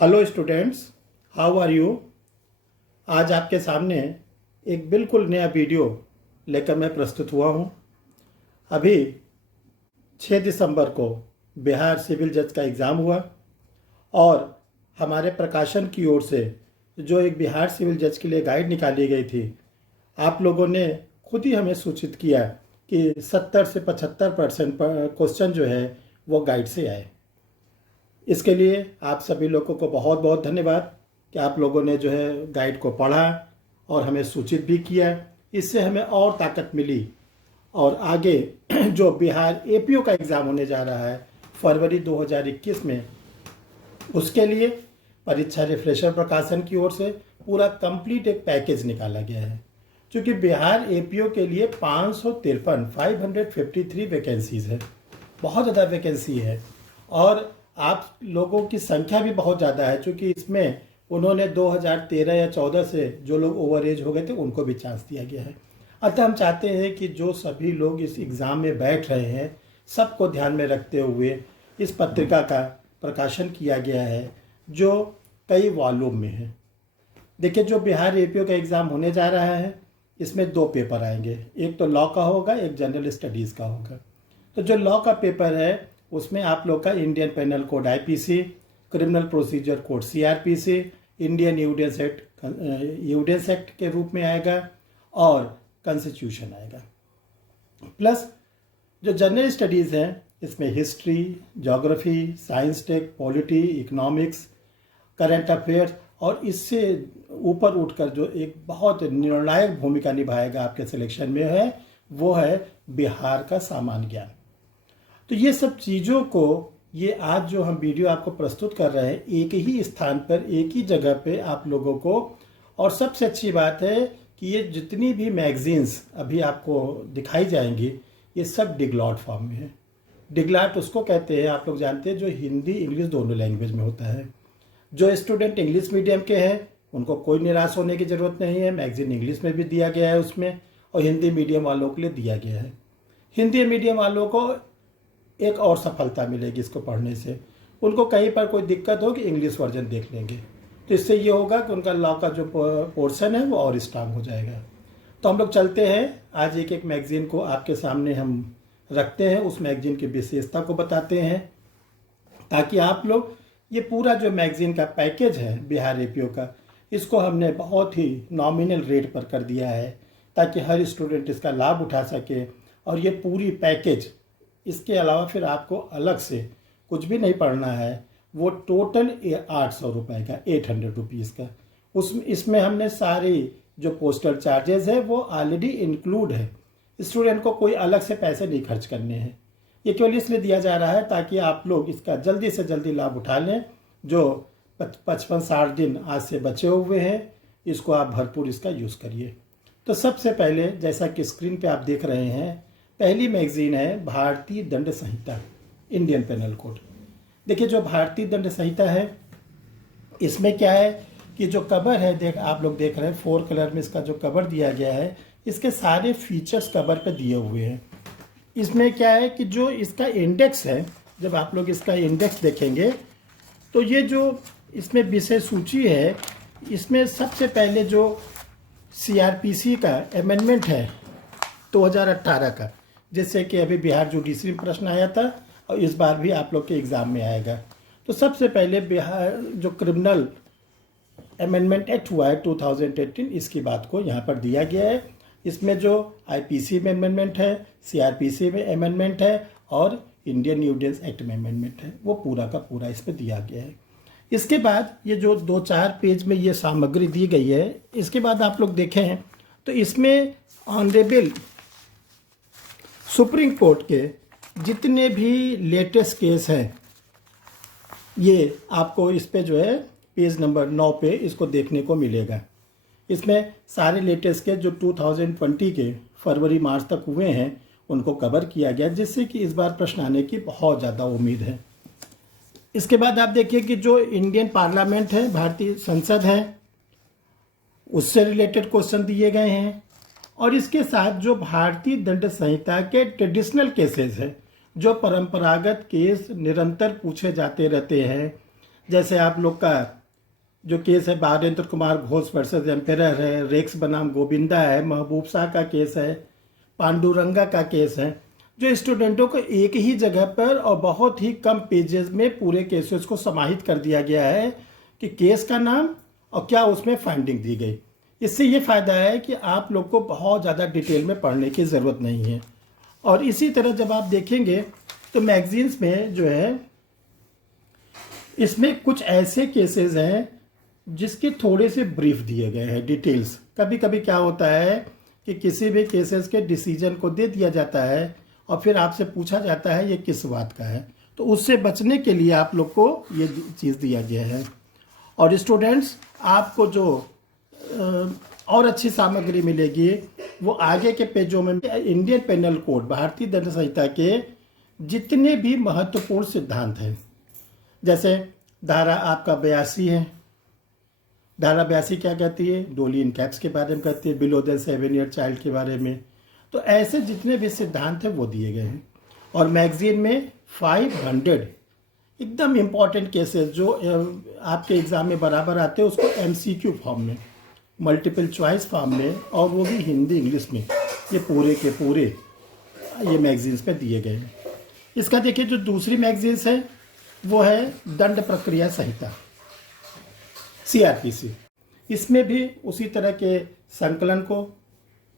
Hello students, how are you. आज आपके सामने एक बिल्कुल नया वीडियो लेकर मैं प्रस्तुत हुआ हूँ। अभी 6 दिसंबर को बिहार सिविल जज का एग्ज़ाम हुआ और हमारे प्रकाशन की ओर से जो एक बिहार सिविल जज के लिए गाइड निकाली गई थी, आप लोगों ने खुद ही हमें सूचित किया कि 70 से 75% क्वेश्चन जो है वो गाइड से आए। इसके लिए आप सभी लोगों को बहुत बहुत धन्यवाद कि आप लोगों ने जो है गाइड को पढ़ा और हमें सूचित भी किया। इससे हमें और ताकत मिली और आगे जो बिहार एपीओ का एग्ज़ाम होने जा रहा है फरवरी 2021 में, उसके लिए परीक्षा रिफ्रेशर प्रकाशन की ओर से पूरा कंप्लीट एक पैकेज निकाला गया है। क्योंकि बिहार एपीओ के लिए 553 वैकेंसीज़ है, बहुत ज़्यादा वैकेंसी है और आप लोगों की संख्या भी बहुत ज़्यादा है। क्योंकि इसमें उन्होंने 2013 या 14 से जो लोग ओवर एज हो गए थे उनको भी चांस दिया गया है। अतः हम चाहते हैं कि जो सभी लोग इस एग्ज़ाम में बैठ रहे हैं, सबको ध्यान में रखते हुए इस पत्रिका का प्रकाशन किया गया है जो कई वॉल्यूम में है। देखिए, जो बिहार एपीओ का एग्ज़ाम होने जा रहा है इसमें 2 पेपर आएंगे, एक तो लॉ का होगा, एक जनरल स्टडीज़ का होगा। तो जो लॉ का पेपर है उसमें आप लोग का Indian Penal Code IPC, Criminal Procedure Code CrPC, Indian Evidence Act के रूप में आएगा और कॉन्स्टिट्यूशन आएगा। प्लस जो जनरल स्टडीज़ हैं इसमें history, geography, science tech, polity, economics, current affairs और इससे ऊपर उठकर जो एक बहुत निर्णायक भूमिका निभाएगा आपके सिलेक्शन में है वो है बिहार का सामान्य ज्ञान। तो ये सब चीज़ों को ये आज जो हम वीडियो आपको प्रस्तुत कर रहे हैं एक ही स्थान पर, एक ही जगह पे आप लोगों को। और सबसे अच्छी बात है कि ये जितनी भी मैगजीन्स अभी आपको दिखाई जाएंगी ये सब डिगलॉट फॉर्म में है। डिगलॉट उसको कहते हैं, आप लोग जानते हैं, जो हिंदी इंग्लिश दोनों लैंग्वेज में होता है। जो स्टूडेंट इंग्लिश मीडियम के हैं उनको कोई निराश होने की ज़रूरत नहीं है, मैगजीन इंग्लिश में भी दिया गया है उसमें, और हिंदी मीडियम वालों के लिए दिया गया है। हिंदी मीडियम वालों को एक और सफलता मिलेगी इसको पढ़ने से। उनको कहीं पर कोई दिक्कत हो कि इंग्लिश वर्जन देख लेंगे, तो इससे ये होगा कि उनका लॉ का जो पोर्शन है वो और स्ट्रांग हो जाएगा। तो हम लोग चलते हैं, आज एक एक मैगजीन को आपके सामने हम रखते हैं, उस मैगजीन की विशेषता को बताते हैं, ताकि आप लोग ये पूरा जो मैगजीन का पैकेज है बिहार एपीओ का, इसको हमने बहुत ही नॉमिनल रेट पर कर दिया है ताकि हर स्टूडेंट इसका लाभ उठा सके। और ये पूरी पैकेज, इसके अलावा फिर आपको अलग से कुछ भी नहीं पढ़ना है, वो टोटल 800 रुपये का, 800 रुपीज़ का। इसमें हमने सारी जो पोस्टल चार्जेस है वो ऑलरेडी इंक्लूड है। स्टूडेंट को कोई अलग से पैसे नहीं खर्च करने हैं। ये केवल इसलिए दिया जा रहा है ताकि आप लोग इसका जल्दी से जल्दी लाभ उठा लें। जो 55-60 दिन आज से बचे हुए हैं, इसको आप भरपूर इसका यूज़ करिए। तो सबसे पहले जैसा कि स्क्रीन पे आप देख रहे हैं, पहली मैगजीन है भारतीय दंड संहिता, इंडियन पेनल कोड। देखिए, जो भारतीय दंड संहिता है इसमें क्या है कि जो कवर है, आप लोग देख रहे हैं 4 कलर में इसका जो कवर दिया गया है, इसके सारे फीचर्स कवर पे दिए हुए हैं। इसमें क्या है कि जो इसका इंडेक्स है, जब आप लोग इसका इंडेक्स देखेंगे तो ये जो इसमें विषय सूची है, इसमें सबसे पहले जो सीआरपीसी का अमेंडमेंट है 2018 का, जिससे कि अभी बिहार जुडिशरी में प्रश्न आया था और इस बार भी आप लोग के एग्ज़ाम में आएगा। तो सबसे पहले बिहार जो क्रिमिनल अमेंडमेंट एक्ट हुआ है 2018, इसकी बात को यहाँ पर दिया गया है। इसमें जो आईपीसी में अमेंडमेंट है, सीआरपीसी में अमेंडमेंट है और इंडियन एविडेंस एक्ट में अमेंडमेंट है, वो पूरा का पूरा इस पर दिया गया है। इसके बाद ये जो 2-4 पेज में ये सामग्री दी गई है, इसके बाद आप लोग देखें तो इसमें ऑनरेबल सुप्रीम कोर्ट के जितने भी लेटेस्ट केस हैं ये आपको इस पे जो है पेज नंबर 9 पे इसको देखने को मिलेगा। इसमें सारे लेटेस्ट केस जो 2020 के फरवरी मार्च तक हुए हैं उनको कवर किया गया, जिससे कि इस बार प्रश्न आने की बहुत ज़्यादा उम्मीद है। इसके बाद आप देखिए कि जो इंडियन पार्लियामेंट है, भारतीय संसद है, उससे रिलेटेड क्वेश्चन दिए गए हैं। और इसके साथ जो भारतीय दंड संहिता के ट्रेडिशनल केसेस हैं, जो परंपरागत केस निरंतर पूछे जाते रहते हैं, जैसे आप लोग का जो केस है बारेंद्र कुमार घोष वर्सेस एम्पेरर है, रेक्स बनाम गोविंदा है, महबूब शाह का केस है, पांडुरंगा का केस है, जो स्टूडेंटों को एक ही जगह पर और बहुत ही कम पेजेस में पूरे केसेस को समाहित कर दिया गया है कि केस का नाम और क्या उसमें फाइंडिंग दी गई। इससे ये फ़ायदा है कि आप लोग को बहुत ज़्यादा डिटेल में पढ़ने की ज़रूरत नहीं है। और इसी तरह जब आप देखेंगे तो मैगजीन्स में जो है इसमें कुछ ऐसे केसेस हैं जिसके थोड़े से ब्रीफ दिए गए हैं, डिटेल्स। कभी कभी क्या होता है कि किसी भी केसेस के डिसीजन को दे दिया जाता है और फिर आपसे पूछा जाता है ये किस बात का है, तो उससे बचने के लिए आप लोग को ये चीज़ दिया गया है। और स्टूडेंट्स, आपको जो और अच्छी सामग्री मिलेगी वो आगे के पेजों में इंडियन पेनल कोड, भारतीय दंड संहिता के जितने भी महत्वपूर्ण सिद्धांत हैं, जैसे धारा आपका 82 है। धारा 82 क्या कहती है? डोली इन कैप्स के बारे में कहती है, बिलो देन 7 ईयर चाइल्ड के बारे में। तो ऐसे जितने भी सिद्धांत हैं वो दिए गए हैं। और मैगजीन में 500 एकदम इम्पॉर्टेंट केसेस जो आपके एग्ज़ाम में बराबर आते हैं, उसको MCQ फॉर्म में, मल्टीपल चॉइस फॉर्म में, और वो भी हिंदी इंग्लिश में, ये पूरे के पूरे ये मैगजीन्स पे दिए गए हैं। इसका देखिए जो दूसरी मैगजीन्स है वो है दंड प्रक्रिया संहिता, CRPC। इसमें भी उसी तरह के संकलन को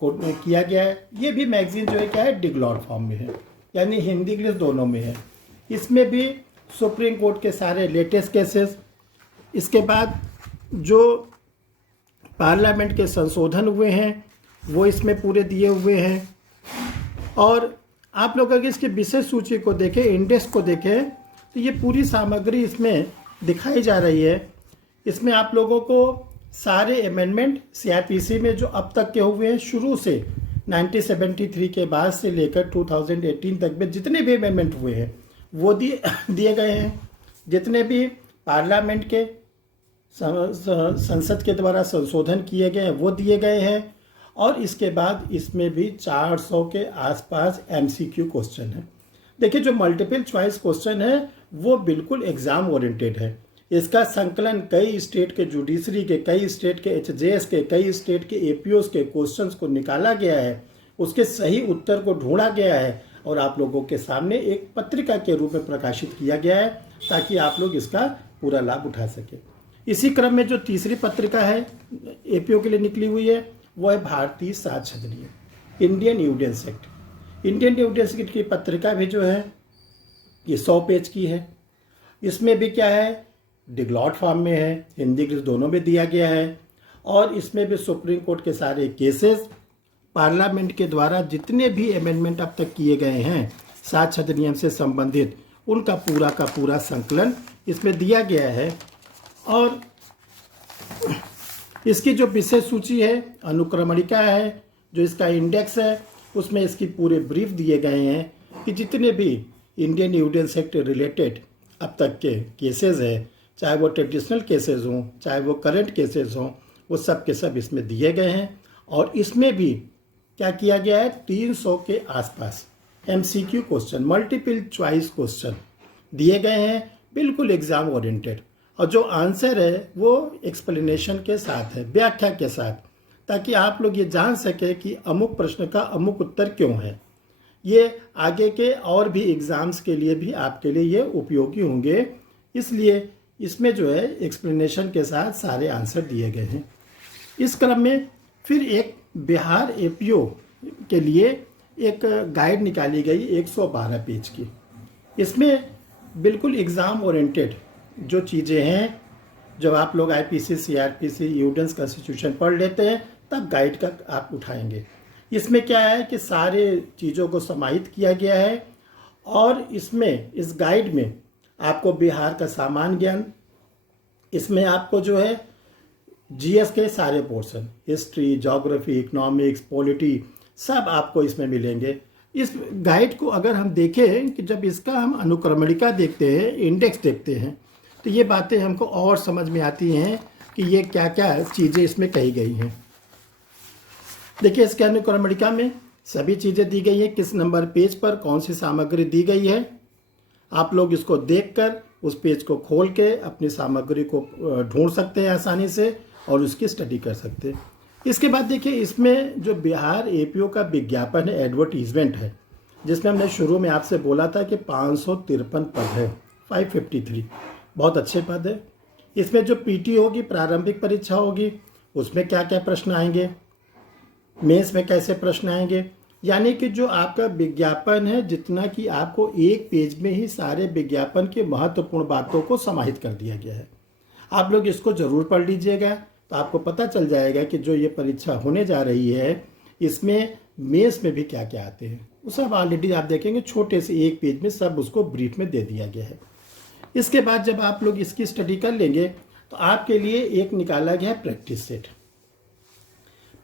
किया गया है। ये भी मैगजीन जो है क्या है, डिगलॉट फॉर्म में है, यानी हिंदी इंग्लिश दोनों में है। इसमें भी सुप्रीम कोर्ट के सारे लेटेस्ट केसेस, इसके बाद जो पार्लियामेंट के संशोधन हुए हैं वो इसमें पूरे दिए हुए हैं। और आप लोग अगर इसकी विषय सूची को देखें, इंडेक्स को देखें, तो ये पूरी सामग्री इसमें दिखाई जा रही है। इसमें आप लोगों को सारे अमेंडमेंट CRPC में जो अब तक के हुए हैं, शुरू से 1973 के बाद से लेकर 2018 तक में जितने भी अमेंडमेंट हुए हैं वो दिए गए हैं। जितने भी पार्लियामेंट के संसद के द्वारा संशोधन किए गए हैं वो दिए गए हैं। और इसके बाद इसमें भी 400 के आसपास MCQ क्वेश्चन है। देखिए जो मल्टीपल चॉइस क्वेश्चन है वो बिल्कुल एग्ज़ाम ओरिएंटेड है। इसका संकलन कई स्टेट के जुडिशरी के, कई स्टेट के HJS के, कई स्टेट के APOs के क्वेश्चंस को निकाला गया है, उसके सही उत्तर को ढूंढा गया है और आप लोगों के सामने एक पत्रिका के रूप में प्रकाशित किया गया है ताकि आप लोग इसका पूरा लाभ उठा सकें। इसी क्रम में जो तीसरी पत्रिका है APO के लिए निकली हुई है वो है भारतीय साक्ष्य अधिनियम, Indian Evidence act. Indian Evidence act की पत्रिका भी जो है ये 100 पेज की है। इसमें भी क्या है, डिगलॉट फॉर्म में है, हिंदी इंग्लिश दोनों में दिया गया है। और इसमें भी सुप्रीम कोर्ट के सारे केसेस, पार्लियामेंट के द्वारा जितने भी अमेंडमेंट अब तक किए गए हैं साक्ष्य अधिनियम से संबंधित, उनका पूरा का पूरा संकलन इसमें दिया गया है। और इसकी जो विषय सूची है, अनुक्रमणिका है, जो इसका इंडेक्स है, उसमें इसकी पूरे ब्रीफ दिए गए हैं कि जितने भी इंडियन एविडेंस एक्ट रिलेटेड अब तक के केसेस है, चाहे वो ट्रेडिशनल केसेस हों, चाहे वो करंट केसेस हों, वो सब के सब इसमें दिए गए हैं। और इसमें भी क्या किया गया है, 300 के आसपास MCQ question, multiple choice question दिए गए हैं, बिल्कुल एग्ज़ाम ओरिएंटेड। और जो आंसर है वो एक्सप्लेनेशन के साथ है, व्याख्या के साथ, ताकि आप लोग ये जान सकें कि अमुक प्रश्न का अमुक उत्तर क्यों है। ये आगे के और भी एग्ज़ाम्स के लिए भी आपके लिए ये उपयोगी होंगे, इसलिए इसमें जो है एक्सप्लेनेशन के साथ सारे आंसर दिए गए हैं। इस क्रम में फिर एक बिहार APO के लिए एक गाइड निकाली गई 112 पेज की। इसमें बिल्कुल एग्ज़ाम ओरिएंटेड जो चीज़ें हैं, जब आप लोग IPC, CRPC, एविडेंस कॉन्स्टिट्यूशन पढ़ लेते हैं तब गाइड का आप उठाएंगे। इसमें क्या है कि सारे चीज़ों को समाहित किया गया है। और इसमें इस गाइड में आपको बिहार का सामान्य ज्ञान, इसमें आपको जो है GS के सारे portion, history, geography, economics, polity, सब आपको इसमें मिलेंगे। इस गाइड को अगर हम देखें कि जब इसका हम अनुक्रमणिका देखते हैं, इंडेक्स देखते हैं, तो ये बातें हमको और समझ में आती हैं कि ये क्या क्या चीज़ें इसमें कही गई हैं। देखिए इसके अनुक्रमणिका में सभी चीज़ें दी गई हैं, किस नंबर पेज पर कौन सी सामग्री दी गई है। आप लोग इसको देखकर उस पेज को खोल के अपनी सामग्री को ढूंढ सकते हैं आसानी से और उसकी स्टडी कर सकते हैं। इसके बाद देखिए, इसमें जो बिहार एपीओ का विज्ञापन है, एडवर्टीजमेंट है, जिसमें हमने शुरू में आपसे बोला था कि 553 पद है, 553, बहुत अच्छे पद है। इसमें जो पीटी होगी, प्रारंभिक परीक्षा होगी, उसमें क्या क्या प्रश्न आएंगे, मेंस में कैसे प्रश्न आएंगे, यानी कि जो आपका विज्ञापन है, जितना कि आपको एक पेज में ही सारे विज्ञापन के महत्वपूर्ण बातों को समाहित कर दिया गया है। आप लोग इसको जरूर पढ़ लीजिएगा, तो आपको पता चल जाएगा कि जो ये परीक्षा होने जा रही है, इसमें मेंस में भी क्या क्या आते हैं। वो सब ऑलरेडी आप देखेंगे छोटे से एक पेज में सब उसको ब्रीफ में दे दिया गया है। इसके बाद जब आप लोग इसकी स्टडी कर लेंगे तो आपके लिए एक निकाला गया है प्रैक्टिस सेट।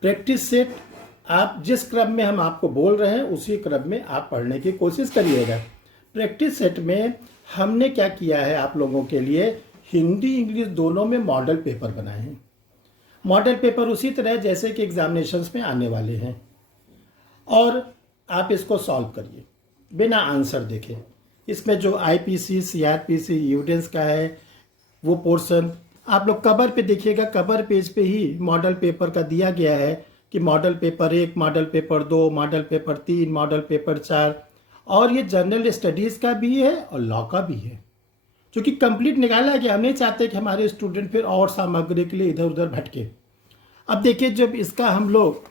प्रैक्टिस सेट आप जिस क्रम में हम आपको बोल रहे हैं उसी क्रम में आप पढ़ने की कोशिश करिएगा। प्रैक्टिस सेट में हमने क्या किया है, आप लोगों के लिए हिंदी इंग्लिश दोनों में मॉडल पेपर बनाए हैं। मॉडल पेपर उसी तरह जैसे कि एग्जामिनेशंस में आने वाले हैं, और आप इसको सॉल्व करिए बिना आंसर देखे। इसमें जो आईपीसी, सीआरपीसी, एविडेंस का है वो पोर्शन आप लोग कवर पे देखिएगा। कवर पेज पे ही मॉडल पेपर का दिया गया है कि model paper 1, model paper 2, model paper 3, model paper 4, और ये जनरल स्टडीज़ का भी है और लॉ का भी है, क्योंकि कंप्लीट निकाला गया। हम नहीं चाहते कि हमारे स्टूडेंट फिर और सामग्री के लिए इधर उधर भटके। अब देखिए, जब इसका हम लोग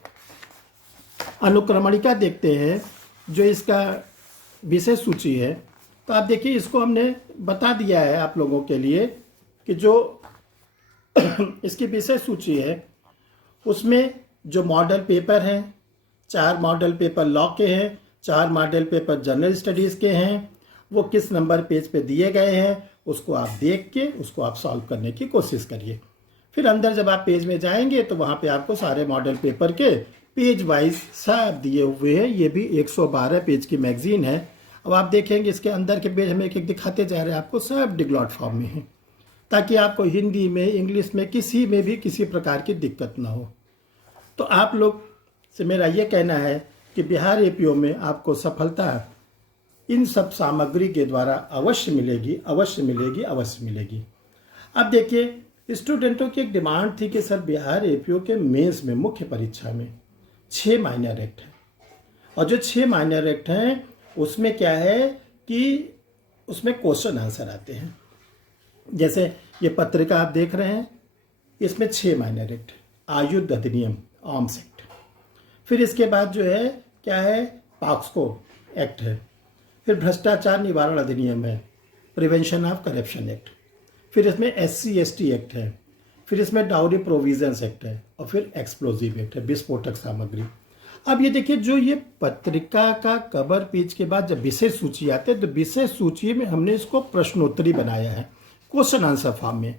अनुक्रमणिका देखते हैं, जो इसका विषय सूची है, तो आप देखिए इसको हमने बता दिया है आप लोगों के लिए कि जो इसकी विषय सूची है उसमें जो मॉडल पेपर हैं, 4 मॉडल पेपर लॉ के हैं, 4 मॉडल पेपर जनरल स्टडीज़ के हैं, वो किस नंबर पेज पे दिए गए हैं उसको आप देख के उसको आप सॉल्व करने की कोशिश करिए। फिर अंदर जब आप पेज में जाएंगे तो वहाँ पे आपको सारे मॉडल पेपर के पेज वाइज सब दिए हुए हैं। ये भी 112 पेज की मैगजीन है। अब आप देखेंगे इसके अंदर के पेज हम एक एक दिखाते जा रहे हैं आपको, सब डिग्लॉट फॉर्म में है, ताकि आपको हिंदी में, इंग्लिश में, किसी में भी किसी प्रकार की दिक्कत ना हो। तो आप लोग से मेरा ये कहना है कि बिहार एपीओ में आपको सफलता इन सब सामग्री के द्वारा अवश्य मिलेगी, अवश्य मिलेगी, अवश्य मिलेगी। अब देखिए, स्टूडेंटों की एक डिमांड थी कि सर बिहार एपीओ के मेंस में, मुख्य परीक्षा में 6 माइनर एक्ट है, और जो 6 माइनर एक्ट हैं उसमें क्या है कि उसमें क्वेश्चन आंसर आते हैं। जैसे ये पत्रिका आप देख रहे हैं, इसमें 6 माइनर एक्ट, आयुध अधिनियम, आर्म्स एक्ट, फिर इसके बाद जो है क्या है, पॉक्सो एक्ट है, फिर भ्रष्टाचार निवारण अधिनियम है, प्रिवेंशन ऑफ करप्शन एक्ट, फिर इसमें SC/ST एक्ट है, फिर इसमें डाउरी प्रोविजंस एक्ट है, और फिर एक्सप्लोजिव एक्ट है, विस्फोटक सामग्री। अब ये देखिए, जो ये पत्रिका का कवर पेज के बाद जब विषय सूची आते हैं तो विषय सूची में हमने इसको प्रश्नोत्तरी बनाया है, क्वेश्चन आंसर फॉर्म में,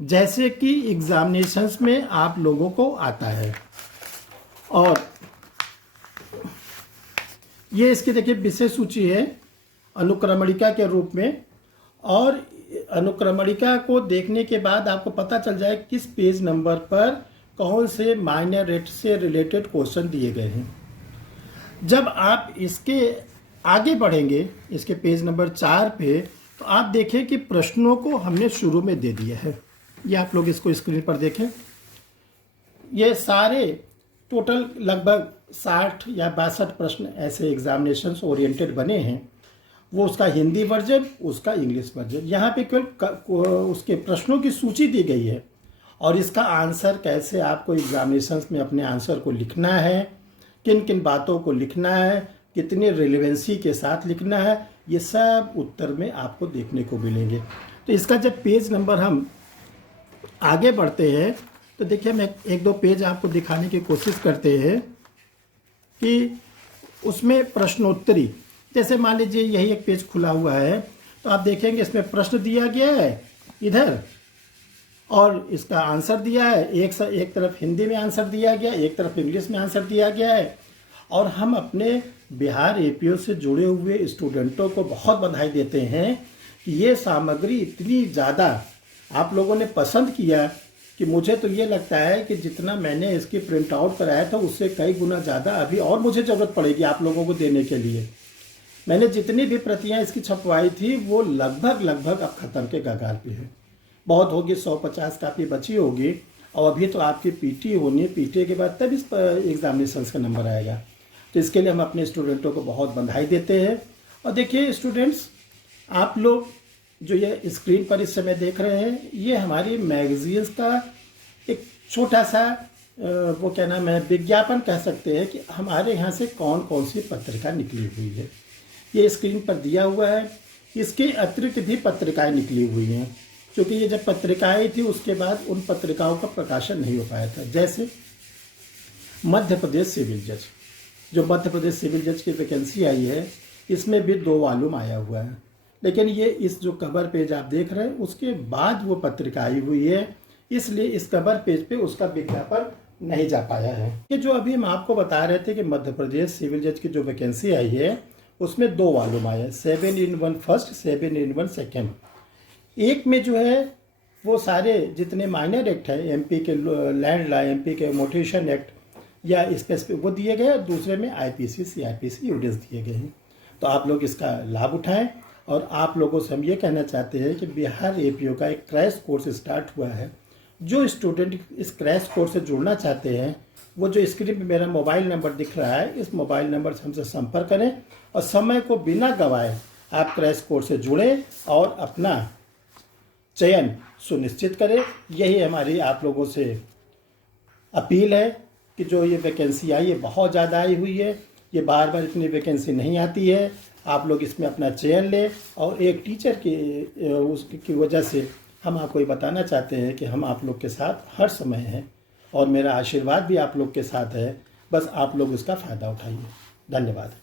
जैसे कि एग्जामिनेशंस में आप लोगों को आता है। और ये इसकी देखिए विषय सूची है अनुक्रमणिका के रूप में, और अनुक्रमणिका को देखने के बाद आपको पता चल जाए किस पेज नंबर पर कौन से माइनर एक्ट से रिलेटेड क्वेश्चन दिए गए हैं। जब आप इसके आगे बढ़ेंगे, इसके पेज नंबर 4 पे, तो आप देखें कि प्रश्नों को हमने शुरू में दे दिया है। ये आप लोग इसको स्क्रीन पर देखें, ये सारे टोटल लगभग 60 या 62 प्रश्न ऐसे एग्जामिनेशन ओरिएंटेड बने हैं। वो उसका हिंदी वर्जन, उसका इंग्लिश वर्जन, यहाँ पे केवल उसके प्रश्नों की सूची दी गई है, और इसका आंसर कैसे आपको एग्जामिनेशंस में अपने आंसर को लिखना है, किन किन बातों को लिखना है, कितनी रिलेवेंसी के साथ लिखना है, ये सब उत्तर में आपको देखने को मिलेंगे। तो इसका जब पेज नंबर हम आगे बढ़ते हैं तो देखिए, हम एक दो पेज आपको दिखाने की कोशिश करते हैं कि उसमें प्रश्नोत्तरी, जैसे मान लीजिए यही एक पेज खुला हुआ है, तो आप देखेंगे इसमें प्रश्न दिया गया है इधर, और इसका आंसर दिया है, एक तरफ हिंदी में आंसर दिया गया, एक तरफ इंग्लिश में आंसर दिया गया है। और हम अपने बिहार एपीओ से जुड़े हुए स्टूडेंटों को बहुत बधाई देते हैं कि ये सामग्री इतनी ज़्यादा आप लोगों ने पसंद किया कि मुझे तो ये लगता है कि जितना मैंने इसकी प्रिंट आउट कराया था उससे कई गुना ज़्यादा अभी और मुझे ज़रूरत पड़ेगी आप लोगों को देने के लिए। मैंने जितनी भी प्रतियां इसकी छपवाई थी वो लगभग अब ख़त्म के कगार पे है। बहुत होगी 150 कापी बची होगी, और अभी तो आपकी पीटी होनी है, पीटी के बाद तब इस पर एग्जामिनेशंस का नंबर आएगा। तो इसके लिए हम अपने स्टूडेंटों को बहुत बधाई देते हैं। और देखिए स्टूडेंट्स, आप लोग जो ये स्क्रीन पर इस समय देख रहे हैं, ये हमारी मैगजीन्स का एक छोटा सा वो क्या नाम है, विज्ञापन कह सकते हैं कि हमारे यहाँ से कौन कौन सी पत्रिका निकली हुई है। ये स्क्रीन पर दिया हुआ है। इसके अतिरिक्त भी पत्रिकाएं निकली हुई हैं, क्योंकि ये जब पत्रिकाएं थी उसके बाद उन पत्रिकाओं का प्रकाशन नहीं हो पाया था। जैसे मध्य प्रदेश सिविल जज, जो मध्य प्रदेश सिविल जज की वैकेंसी आई है, इसमें भी 2 वॉल्यूम आया हुआ है, लेकिन ये इस जो कवर पेज आप देख रहे हैं उसके बाद वो पत्रिका आई हुई है, इसलिए इस कवर पेज पे उसका विज्ञापन नहीं जा पाया है। ये जो अभी हम आपको बता रहे थे कि मध्य प्रदेश सिविल जज की जो वैकेंसी आई है उसमें 2 वॉल्यूम आए हैं, 7-in-1 फर्स्ट, 7-in-1 सेकेंड। एक में जो है वो सारे जितने माइनर एक्ट है, एमपी के लैंड लॉ, एमपी के मोटेशन एक्ट या स्पेसिफिक वो दिए गए, और दूसरे में आईपीसी सीआरपीसी एविडेंस दिए गए हैं। तो आप लोग इसका लाभ उठाएं। और आप लोगों से हम ये कहना चाहते हैं कि बिहार एपीओ का एक क्रैश कोर्स स्टार्ट हुआ है। जो स्टूडेंट इस क्रैश कोर्स से जुड़ना चाहते हैं, वो जो स्क्रीन पे मेरा मोबाइल नंबर दिख रहा है, इस मोबाइल नंबर से हमसे संपर्क करें और समय को बिना गंवाए आप क्रैश कोर्स से जुड़ें और अपना चयन सुनिश्चित करें। यही हमारी आप लोगों से अपील है कि जो ये वैकेंसी आई है बहुत ज़्यादा आई हुई है, ये बार बार इतनी वैकेंसी नहीं आती है। आप लोग इसमें अपना चयन लें। और एक टीचर की वजह से हम आपको ये बताना चाहते हैं कि हम आप लोग के साथ हर समय हैं, और मेरा आशीर्वाद भी आप लोग के साथ है। बस आप लोग इसका फ़ायदा उठाइए। धन्यवाद।